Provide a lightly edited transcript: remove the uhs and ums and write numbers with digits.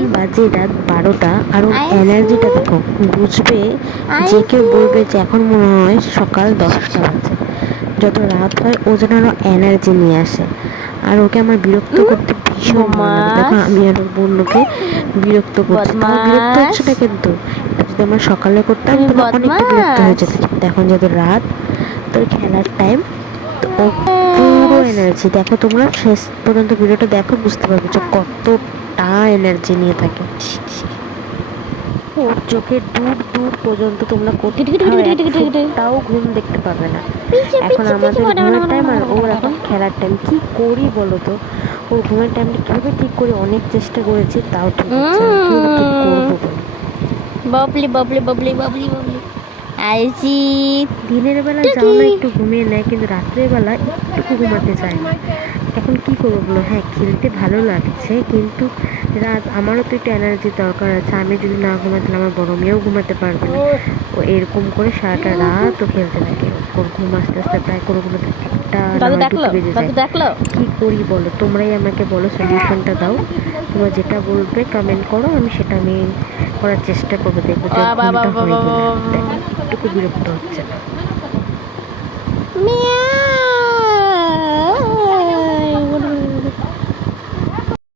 এখন বাজে রাত 12টা আর ওর এনার্জিটা দেখো, বুঝবে যে কেউ বলবে যে এখন মনে হয় সকাল 10টা বাজে। যত রাত হয় ও যেন আরো এনার্জি নিয়ে আসে। আর ওকে আমার বিরক্ত করতে ভীষণ ভালো লাগে। দেখো আমি আর ওর বন্ধুকে বিরক্ত করছি, তাও বিরক্ত হচ্ছে না কিন্তু। যদি আমরা সকালে করতাম তাহলে অনেকটা বিরক্ত হয়ে যেত, কিন্তু এখন যেহেতু রাত, তোর খেলার টাইম, তো ও পুরো এনার্জি। দেখো তোমরা শেষ পর্যন্ত ভিডিওটা দেখো, বুঝতে পারবে যে কতটা এনার্জি নিয়ে থাকে। ওর চোখে দূর দূর পর্যন্ত তোমরা কোথাও ঘুম দেখতে পাবে না। এখন আমাদের ঘুমের টাইম আর ওর এখন খেলার টাইম। কি করি বলো তো? ওর ঘুমের টাইমটা কীভাবে ঠিক করি, অনেক চেষ্টা করেছি, তাও ঠিক হচ্ছে না। কীভাবে ঠিক করবো বলো? বাবলি বাবলি বাবলি বাবলি বাবলি আইছি। দিনের বেলা যাও না একটু ঘুমিয়ে নেয়, কিন্তু রাত্রের বেলা একটু ঘুমাতে চায় না। এখন কি করবো বলো? হ্যাঁ, খেলতে ভালো লাগছে, কিন্তু রাত আমারও তো একটু এনার্জির দরকার আছে। আমি যদি না ঘুমাই তাহলে আমার বড় মেয়েও ঘুমাতে পারবে না। ও এরকম করে সারাটা রাত ও খেলতে থাকে। ওর ঘুম আস্তে আস্তে প্রায় কোনো কোনো একটা না হয় দুটো বেজে যায়। কি করি বলো? তোমরাই আমাকে বলো, সলিউশনটা দাও। তোমরা যেটা বলবে কমেন্ট করো, আমি সেটা আমি করার চেষ্টা করবো। দেখবো যে ঘুমটা হয়ে গেলে একটুকু বিরক্ত হচ্ছে না।